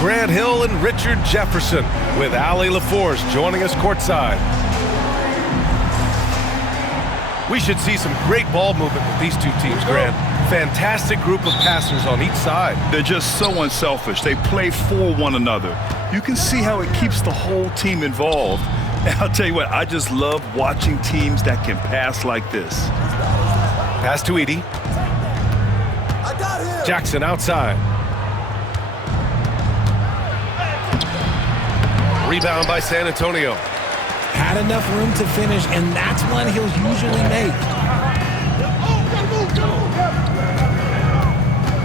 Grant Hill and Richard Jefferson, with Allie LaForce joining us courtside. We should see some great ball movement with these two teams, Grant. Fantastic group of passers on each side. They're just so unselfish. They play for one another. You can see how it keeps the whole team involved. And I'll tell you what, I just love watching teams that can pass like this. Pass to Edey. Jackson outside. Rebound by San Antonio. Had enough room to finish, and that's one he'll usually make.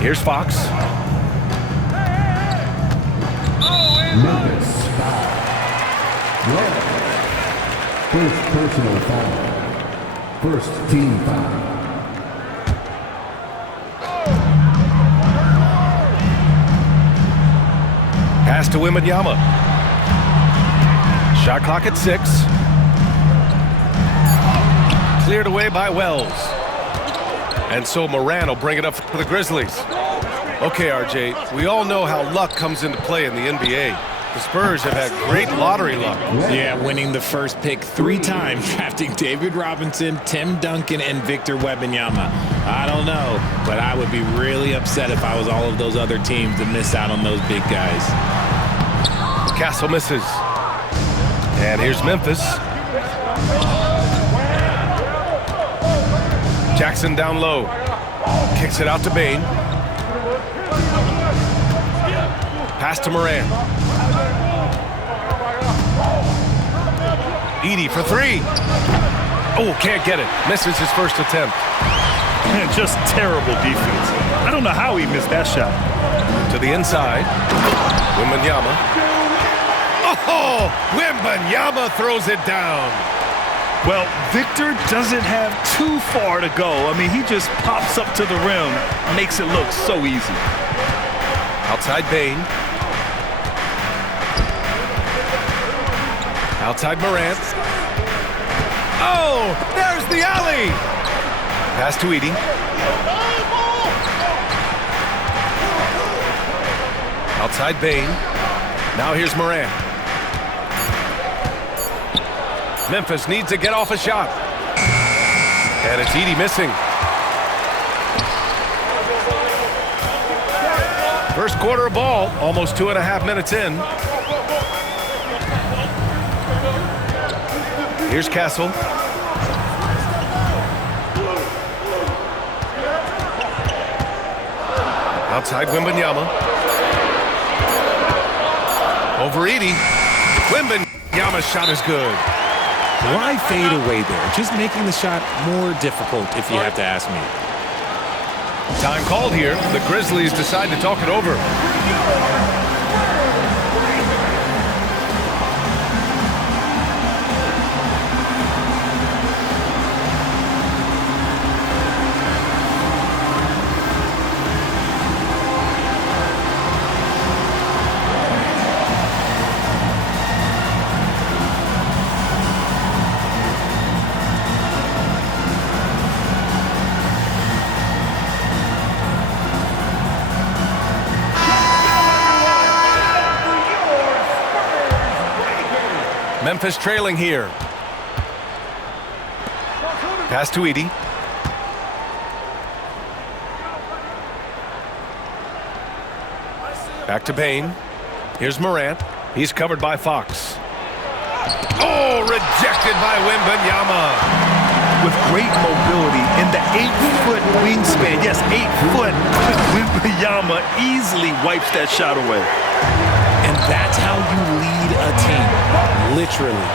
Here's Fox. Memphis foul. First personal foul. First team foul. Pass to Wembanyama. Shot clock at 6. Cleared away by Wells. And so Moran will bring it up for the Grizzlies. Okay, RJ, we all know how luck comes into play in the NBA. The Spurs have had great lottery luck. Yeah, winning the first pick 3 times, drafting David Robinson, Tim Duncan, and Victor Wembanyama. I don't know, but I would be really upset if I was all of those other teams to miss out on those big guys. Castle misses. And here's Memphis. Jackson down low. Kicks it out to Bain. Pass to Moran. Edey for 3. Oh, can't get it. Misses his first attempt. Man, just terrible defense. I don't know how he missed that shot. To the inside. Wembanyama. Oh, Wembanyama throws it down. Well, Victor doesn't have too far to go. I mean, he just pops up to the rim, makes it look so easy. Outside Bain. Outside Morant. Oh, there's the alley. Pass to Edey. Outside Bain. Now here's Morant. Memphis needs to get off a shot. And it's Edey missing. First quarter of ball, almost 2.5 minutes in. Here's Castle. Outside Wembanyama. Over Edey. Wembanyama's shot is good. Why fade away there? Just making the shot more difficult, if you have to ask me. Time called here. The Grizzlies decide to talk it over. Memphis trailing here. Pass to Edey. Back to Bain. Here's Morant. He's covered by Fox. Oh, rejected by Wembanyama. With great mobility in the 8-foot wingspan. Yes, 8 foot. Wembanyama easily wipes that shot away. And that's how you lead a team, literally.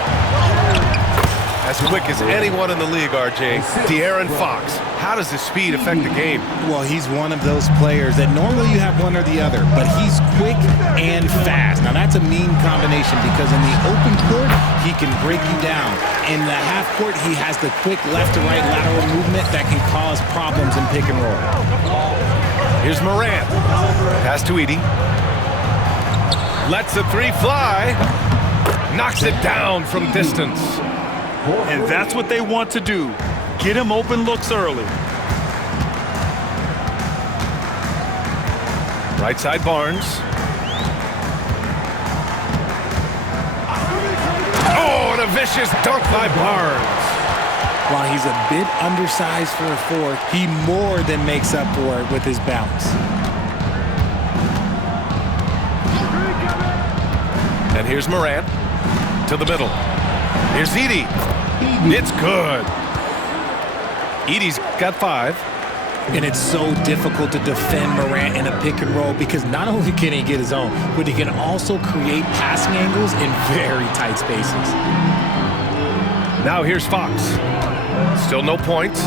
As quick as anyone in the league, RJ. De'Aaron Fox. How does his speed affect the game? Well, he's one of those players that normally you have one or the other, but he's quick and fast. Now, that's a mean combination because in the open court, he can break you down. In the half court, he has the quick left-to-right lateral movement that can cause problems in pick and roll. Here's Morant. Pass to Edey. Lets the 3 fly. Knocks it down from distance. And that's what they want to do. Get him open looks early. Right side Barnes. vicious dunk by Barnes. While he's a bit undersized for a 4, he more than makes up for it with his bounce. And here's Morant to the middle. Here's Edey. It's good. Edey's got 5. And it's so difficult to defend Morant in a pick and roll because not only can he get his own, but he can also create passing angles in very tight spaces. Now here's Fox. Still no points.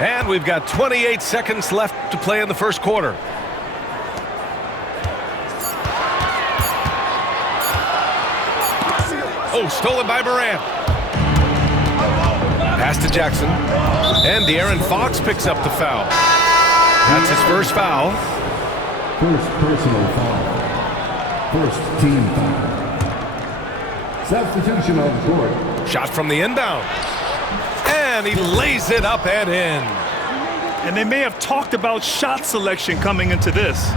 And we've got 28 seconds left to play in the first quarter. Oh, stolen by Morant. Pass to Jackson. And De'Aaron Fox picks up the foul. That's his first foul. First personal foul. First team foul. Substitution on the court. Shot from the inbound. And he lays it up and in. And they may have talked about shot selection coming into this.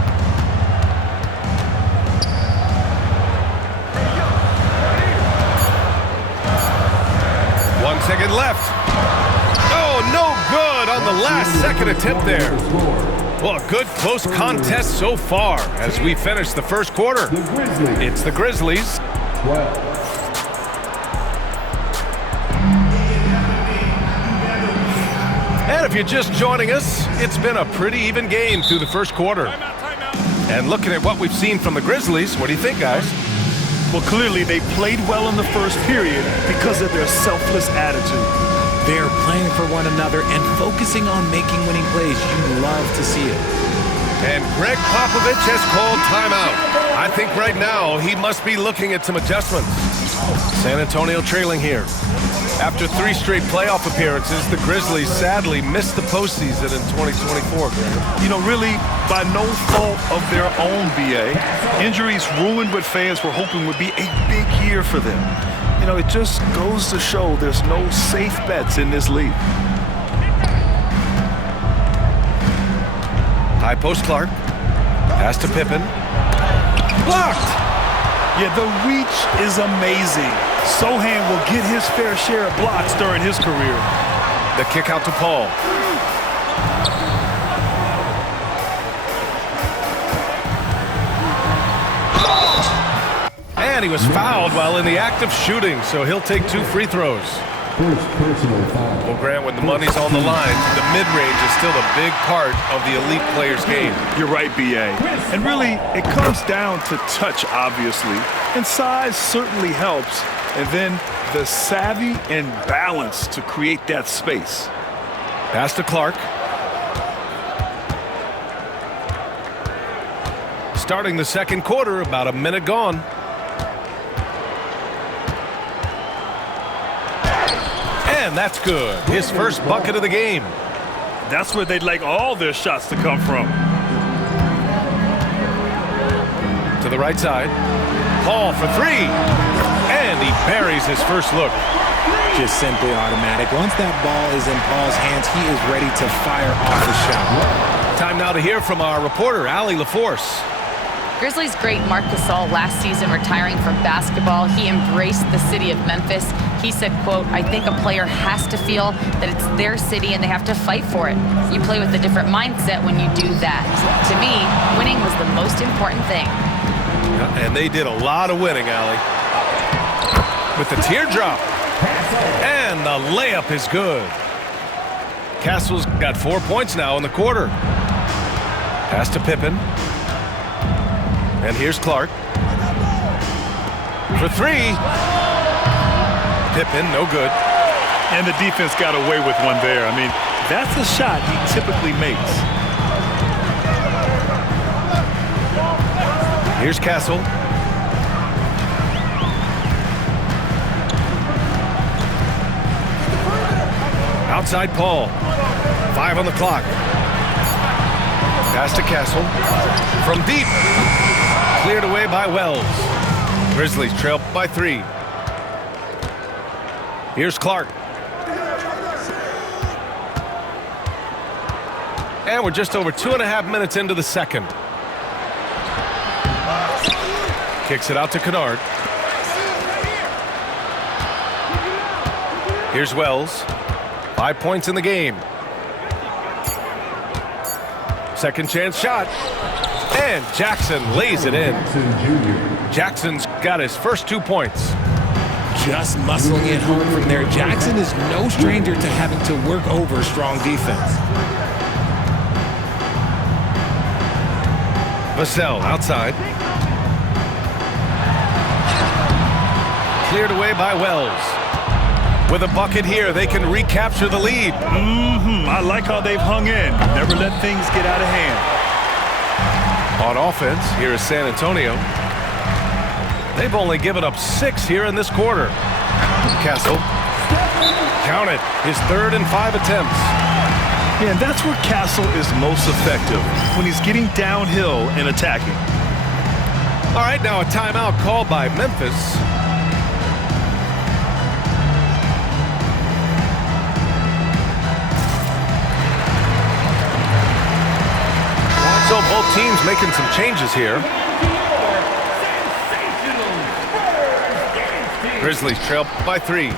One second left. Oh, no good on the last second attempt there. Well, a good close contest so far as we finish the first quarter. It's the Grizzlies. And if you're just joining us, it's been a pretty even game through the first quarter. And looking at what we've seen from the Grizzlies, what do you think, guys? Well, clearly they played well in the first period because of their selfless attitude. They're playing for one another and focusing on making winning plays. You love to see it. And Greg Popovich has called timeout. I think right now he must be looking at some adjustments. San Antonio trailing here. After 3 straight playoff appearances, the Grizzlies sadly missed the postseason in 2024, Greg. You know, really, by no fault of their own, BA. Injuries ruined what fans were hoping would be a big year for them. You know, it just goes to show there's no safe bets in this league. High post Clark. Pass to Pippen. Blocked! Yeah, the reach is amazing. Sohan will get his fair share of blocks during his career. The kick out to Paul. And he was fouled while in the act of shooting, so he'll take 2 free throws. First personal foul. Well, Grant, when the money's on the line, the mid-range is still a big part of the elite player's game. You're right, BA. And really, it comes down to touch, obviously. And size certainly helps. And then the savvy and balance to create that space. Pass to Clark. Starting the second quarter, about a minute gone. And that's good. His first bucket of the game. That's where they'd like all their shots to come from. To the right side. Paul for 3. And he buries his first look. Just simply automatic. Once that ball is in Paul's hands, he is ready to fire off the shot. Time now to hear from our reporter, Allie LaForce. Grizzlies great Marc Gasol last season retiring from basketball. He embraced the city of Memphis. He said, quote, "I think a player has to feel that it's their city and they have to fight for it. You play with a different mindset when you do that. To me, winning was the most important thing." And they did a lot of winning, Allie. With the teardrop. And the layup is good. Castle's got 4 points now in the quarter. Pass to Pippen. And here's Clark. For 3. Pippen, no good. And the defense got away with one there. I mean, that's a shot he typically makes. Here's Castle. Outside Paul. 5 on the clock. Pass to Castle. From deep. Cleared away by Wells. Grizzlies trail by 3. Here's Clark. And we're just over 2.5 minutes into the second. Kicks it out to Kennard. Here's Wells. 5 points in the game. Second chance shot. And Jackson lays it in. Jackson's got his first 2 points. Just muscling it home from there. Jackson is no stranger to having to work over strong defense. Vassell outside. Cleared away by Wells. With a bucket here, they can recapture the lead. I like how they've hung in. Never let things get out of hand. On offense, here is San Antonio. They've only given up 6 here in this quarter. Castle. Count it. His 3rd and 5 attempts. Yeah, and that's where Castle is most effective, when he's getting downhill and attacking. All right, now a timeout called by Memphis. So both teams making some changes here. Grizzlies trail by 3.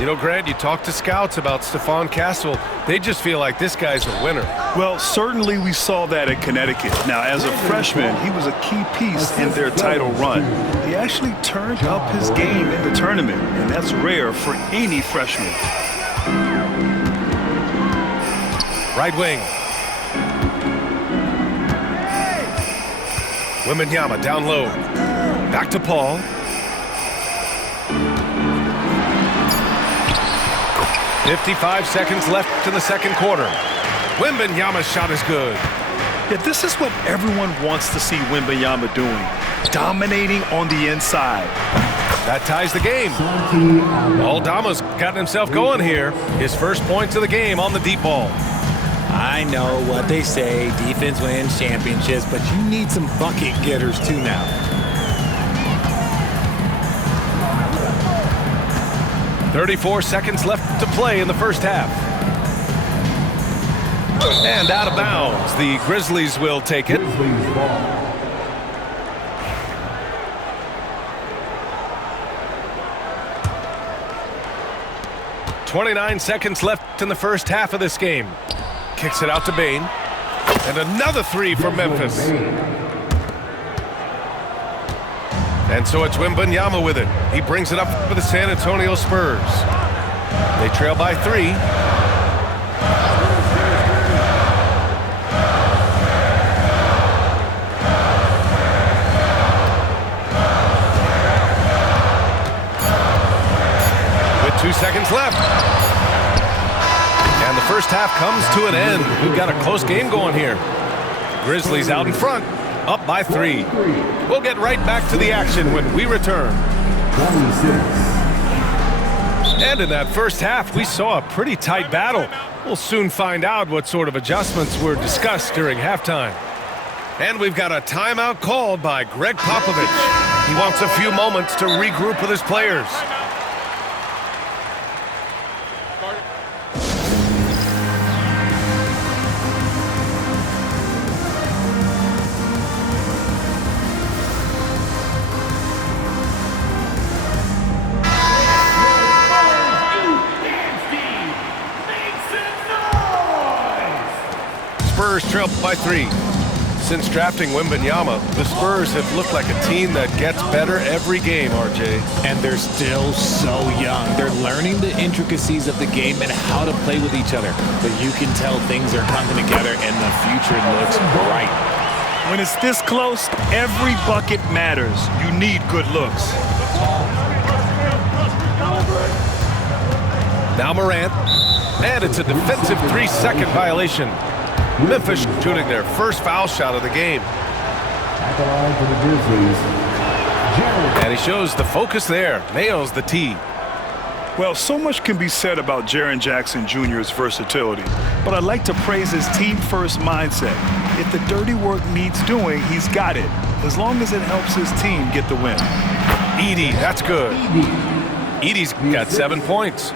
You know, Grant, you talk to scouts about Stephon Castle. They just feel like this guy's a winner. Well, certainly we saw that at Connecticut. Now, as a freshman, he was a key piece in their title run. He actually turned up his game in the tournament, and that's rare for any freshman. Right wing. Wembanyama down low. Back to Paul. .55 seconds left in the second quarter. Wembanyama's shot is good. Yeah, this is what everyone wants to see Wembanyama doing. Dominating on the inside. That ties the game. Aldama's gotten himself going here. His first points of the game on the deep ball. I know what they say, defense wins championships, but you need some bucket getters too now. .34 seconds left to play in the first half. And out of bounds. The Grizzlies will take it. 29 seconds left in the first half of this game. Kicks it out to Bane. And another 3 for Memphis. And so it's Wembanyama with it. He brings it up for the San Antonio Spurs. They trail by 3. With 2 seconds left. And the first half comes to an end. We've got a close game going here. Grizzlies out in front, up by 3. We'll get right back to the action when we return. 26. And in that first half, we saw a pretty tight battle. We'll soon find out what sort of adjustments were discussed during halftime. And we've got a timeout called by Greg Popovich. He wants a few moments to regroup with his players. Spurs trail by 3. Since drafting Wembanyama, the Spurs have looked like a team that gets better every game, RJ. And they're still so young. They're learning the intricacies of the game and how to play with each other. But you can tell things are coming together and the future looks bright. When it's this close, every bucket matters. You need good looks. Now Morant. And it's a defensive 3-second violation. Memphis shooting their first foul shot of the game. At the line for the Grizzlies, Jared. And he shows the focus there. Nails the tee. Well, so much can be said about Jaren Jackson Jr.'s versatility, but I'd like to praise his team-first mindset. If the dirty work needs doing, he's got it, as long as it helps his team get the win. Edey, that's good. Edey's got 7 points.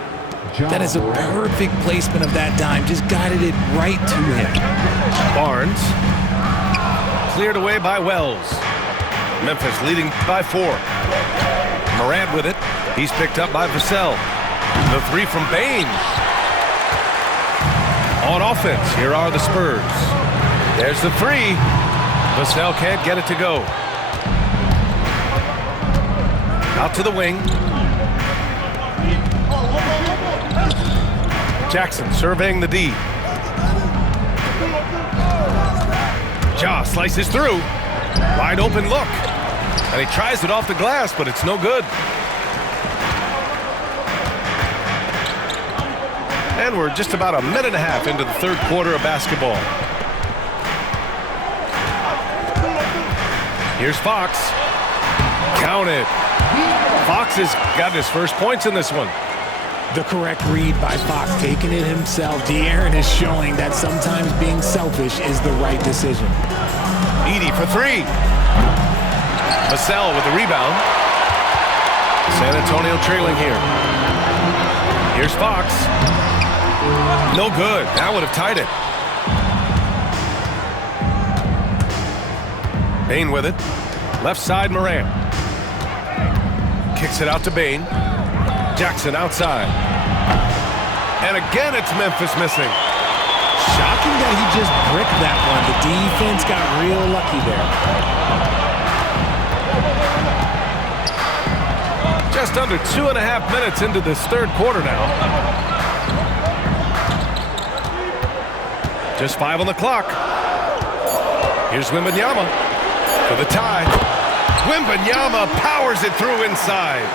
That is a perfect placement of that dime. Just guided it right to him. Barnes. Cleared away by Wells. Memphis leading by 4. Morant with it. He's picked up by Vassell. The 3 from Bain. On offense, here are the Spurs. There's the 3. Vassell can't get it to go. Out to the wing. Jackson surveying the D. Ja slices through. Wide open look. And he tries it off the glass, but it's no good. And we're just about a minute and a half into the third quarter of basketball. Here's Fox. Count it. Fox has got his first points in this one. The correct read by Fox, taking it himself. De'Aaron is showing that sometimes being selfish is the right decision. Edey for 3. Vassell with the rebound. San Antonio trailing here. Here's Fox. No good. That would have tied it. Bain with it. Left side, Morant. Kicks it out to Bain. Jackson outside. And again, it's Memphis missing. Shocking that he just bricked that one. The defense got real lucky there. Just under 2.5 minutes into this third quarter now. Just 5 on the clock. Here's Wembanyama for the tie. Wembanyama powers it through inside.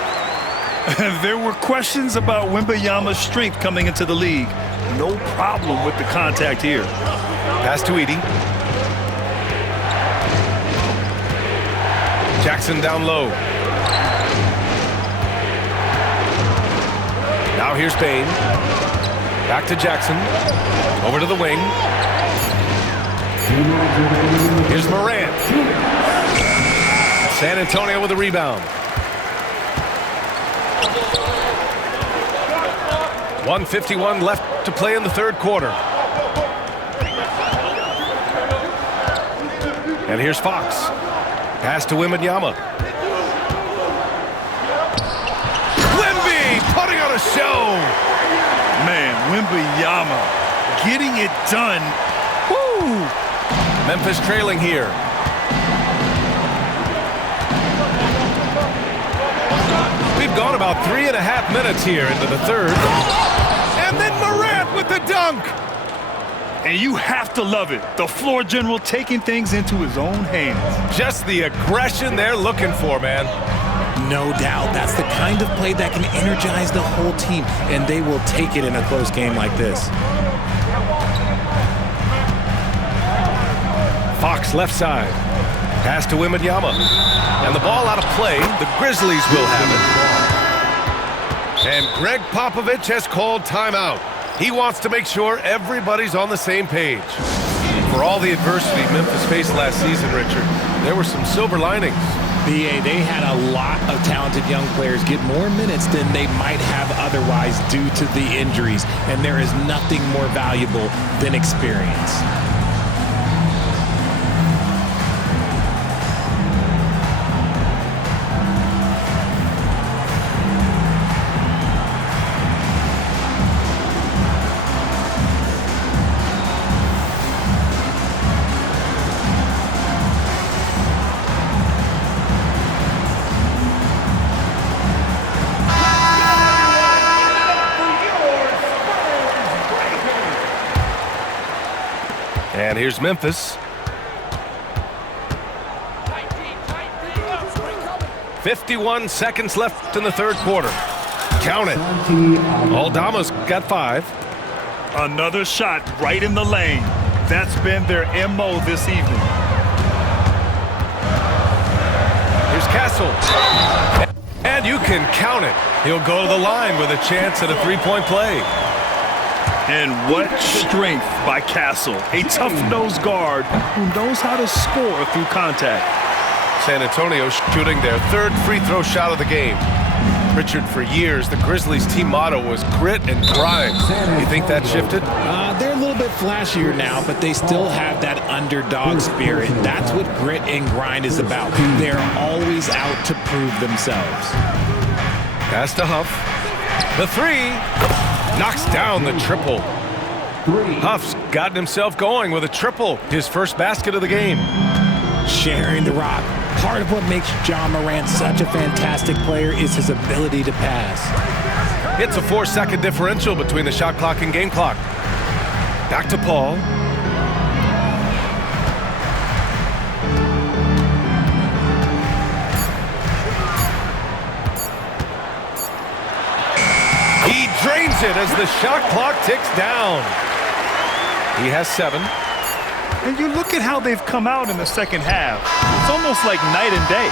There were questions about Wembanyama's strength coming into the league. No problem with the contact here. Pass to Edey. Jackson down low. Now here's Bain. Back to Jackson. Over to the wing. Here's Morant. San Antonio with a rebound. 1:51 left to play in the third quarter. And here's Fox. Pass to Wembanyama. Wemby putting on a show. Man, Wembanyama getting it done. Woo! Memphis trailing here. We've gone about 3.5 minutes here into the third. And then Morant with the dunk. And you have to love it. The floor general taking things into his own hands. Just the aggression they're looking for, man. No doubt. That's the kind of play that can energize the whole team, and they will take it in a close game like this. Fox left side. Pass to Wembanyama. And the ball out of play. The Grizzlies will have it. And Greg Popovich has called timeout. He wants to make sure everybody's on the same page. For all the adversity Memphis faced last season, Richard, there were some silver linings. BA, they had a lot of talented young players get more minutes than they might have otherwise due to the injuries, and there is nothing more valuable than experience. And here's Memphis. 51 seconds left in the third quarter. Count it. Aldama's got 5. Another shot right in the lane. That's been their MO this evening. Here's Castle. And you can count it. He'll go to the line with a chance at a three-point play. And what strength by Castle. A tough-nosed guard who knows how to score through contact. San Antonio shooting their third free throw shot of the game. Richard, for years, the Grizzlies team motto was grit and grind. You think that shifted? They're a little bit flashier now, but they still have that underdog spirit. That's what grit and grind is about. They're always out to prove themselves. Pass to Huff. The three. Knocks down the triple. Huff's gotten himself going with a triple. His first basket of the game. Sharing the rock. Part of what makes John Morant such a fantastic player is his ability to pass. It's a 4-second differential between the shot clock and game clock. Back to Paul. He drains it as the shot clock ticks down. He has 7. And you look at how they've come out in the second half. It's almost like night and day.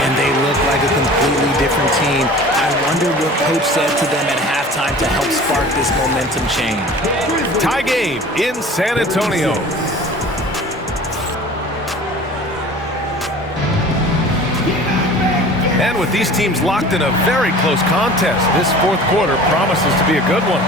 And they look like a completely different team. I wonder what coach said to them at halftime to help spark this momentum change. Tie game in San Antonio. And with these teams locked in a very close contest, this fourth quarter promises to be a good one.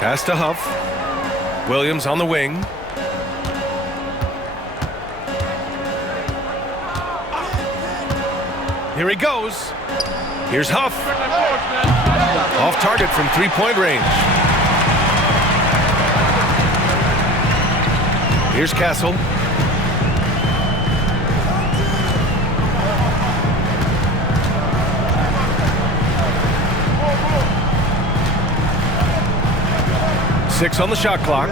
Pass to Huff. Williams on the wing. Here he goes. Here's Huff. Off target from three-point range. Here's Castle. Six on the shot clock.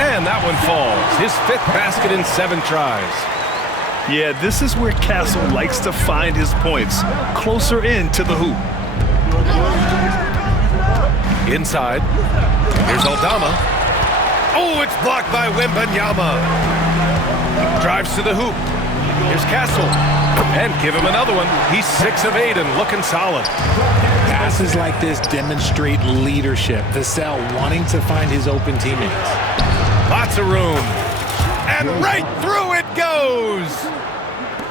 And that one falls. His 5th basket in 7 tries. Yeah, this is where Castle likes to find his points, closer in to the hoop. Inside. Here's Aldama. Oh, it's blocked by Wembanyama. Drives to the hoop. Here's Castle. And give him another one. He's 6 of 8 and looking solid. Passes like this demonstrate leadership. Vassell wanting to find his open teammates. Lots of room. And right through it goes.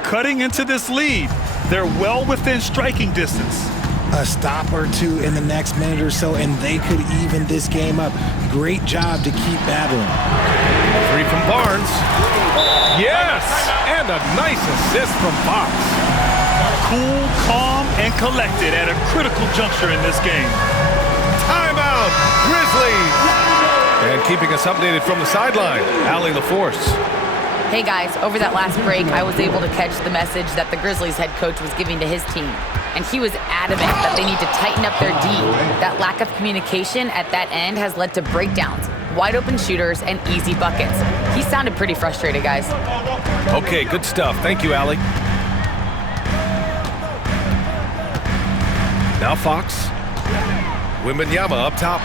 Cutting into this lead. They're well within striking distance. A stop or two in the next minute or so, and they could even this game up. Great job to keep battling. 3 from Barnes. Yes! And a nice assist from Fox. Cool, calm, and collected at a critical juncture in this game. Timeout, Grizzlies! And keeping us updated from the sideline, Allie LaForce. Hey guys, over that last break, I was able to catch the message that the Grizzlies head coach was giving to his team. And he was adamant that they need to tighten up their D. That lack of communication at that end has led to breakdowns, wide open shooters, and easy buckets. He sounded pretty frustrated, guys. Okay, good stuff. Thank you, Allie. Now Fox. Wembanyama up top.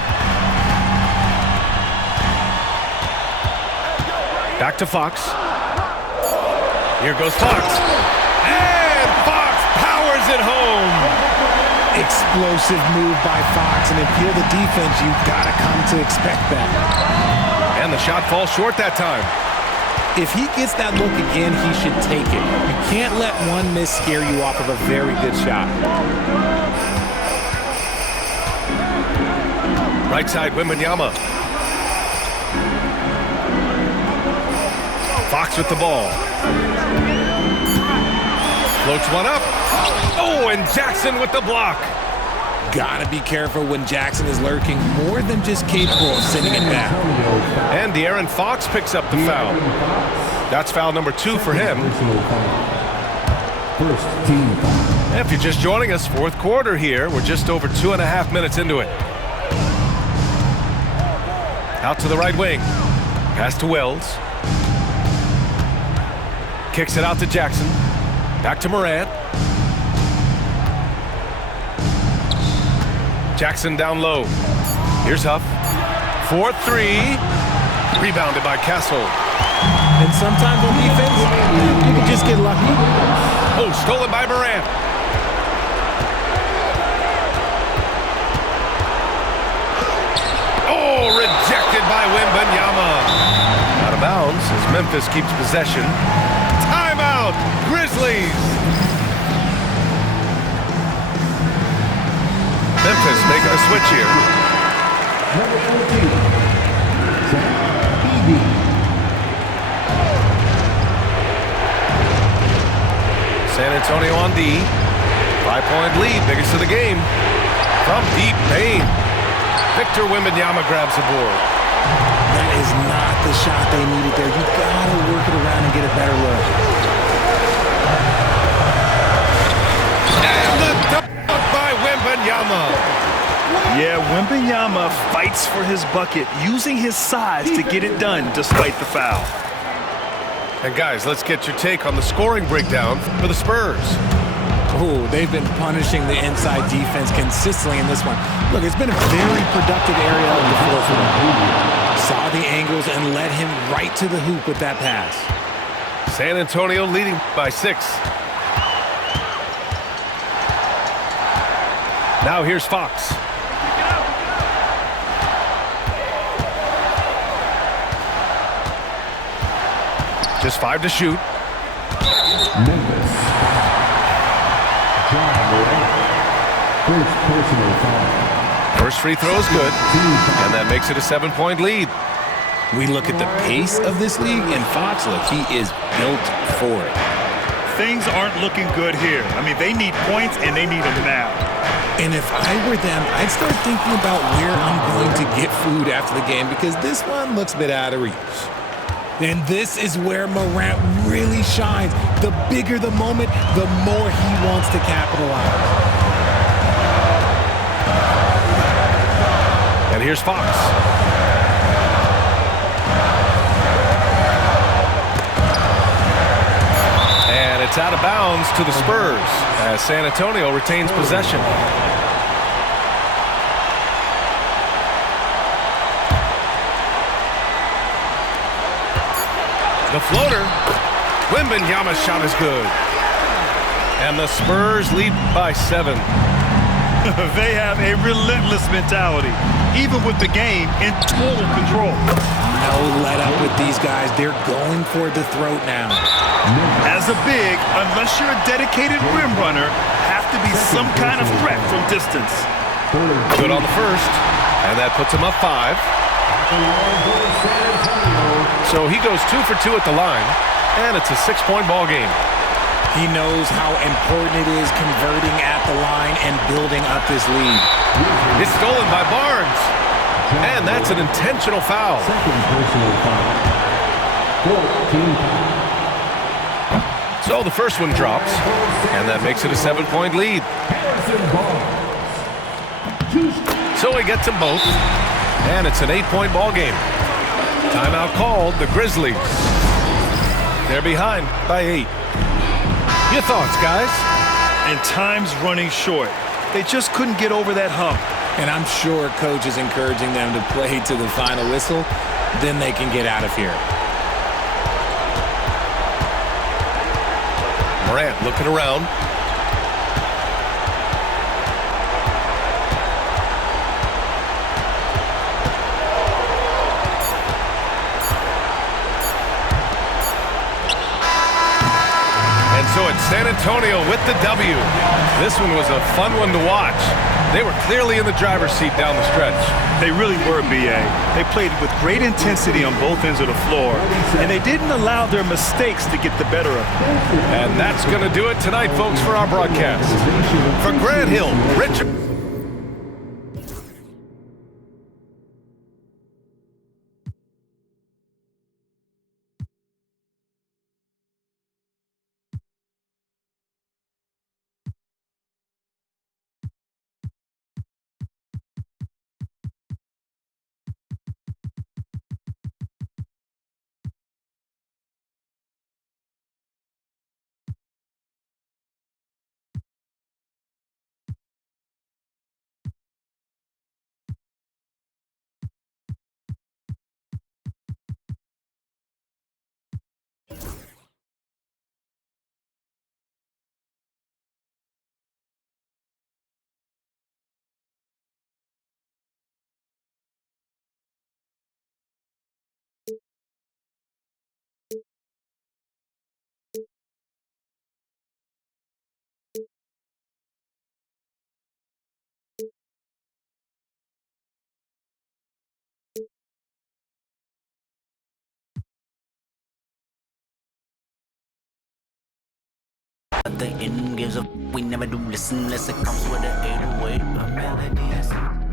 Back to Fox. Here goes Fox. And Fox powers it home. Explosive move by Fox, and if you're the defense, you've got to come to expect that. And the shot falls short that time. If he gets that look again, he should take it. You can't let one miss scare you off of a very good shot. Right side, Wembanyama. Fox with the ball. Floats one up. Oh, and Jackson with the block. Gotta be careful when Jackson is lurking, more than just capable of sending it back. And De'Aaron Fox picks up the foul. That's foul number 2 for him. First team foul. If you're just joining us, fourth quarter here. We're just over 2.5 minutes into it. Out to the right wing. Pass to Wells. Kicks it out to Jackson. Back to Morant. Jackson down low. Here's Huff. 4-3. Rebounded by Castle. And sometimes on defense, you can just get lucky. Oh, stolen by Morant. rejected by Wembanyama. Out of bounds as Memphis keeps possession. Timeout, Grizzlies. Memphis making a switch here. Number 14, Edey. San Antonio on D. 5-point lead, biggest of the game. From deep pain, Victor Wembanyama grabs the board. That is not the shot they needed there. You gotta work it around and get a better look. And the dunk by Wembanyama. Yeah, Wembanyama fights for his bucket, using his size to get it done despite the foul. And guys, let's get your take on the scoring breakdown for the Spurs. Oh, they've been punishing the inside defense consistently in this one. Look, it's been a very productive area of the floor for them. Saw the angles and led him right to the hoop with that pass. San Antonio leading by 6. Now here's Fox. Just 5 to shoot. Memphis. John Morant. First personal foul. First free throw is good, and that makes it a 7-point lead. We look at the pace of this league, and Fox, look, he is built for it. Things aren't looking good here. I mean, they need points, and they need them now. And if I were them, I'd start thinking about where I'm going to get food after the game, because this one looks a bit out of reach. And this is where Morant really shines. The bigger the moment, the more he wants to capitalize. And here's Fox. And it's out of bounds to the Spurs as San Antonio retains possession. The floater. Wembanyama's shot is good. And the Spurs lead by 7. They have a relentless mentality, even with the game in total control. No let up with these guys. They're going for the throat now. As a big, unless you're a dedicated rim runner, have to be some kind of threat from distance. Good on the first. And that puts him up 5. So he goes 2 for 2 at the line, and it's a 6-point ball game. He knows how important it is converting at the line and building up this lead. It's stolen by Barnes, and that's an intentional foul. Second personal foul. 14. So the first one drops, and that makes it a 7-point lead. So he gets them both, and it's an 8-point ball game. Timeout called, the Grizzlies. They're behind by 8. Your thoughts, guys? And time's running short. They just couldn't get over that hump. And I'm sure coach is encouraging them to play to the final whistle. Then they can get out of here. Morant looking around. So it's San Antonio with the W. This one was a fun one to watch. They were clearly in the driver's seat down the stretch. They really were, B.A. They played with great intensity on both ends of the floor, and they didn't allow their mistakes to get the better of them. And that's going to do it tonight, folks, for our broadcast. For Grant Hill, Richard. the end gives a we never do listen unless it comes with an 808 melody.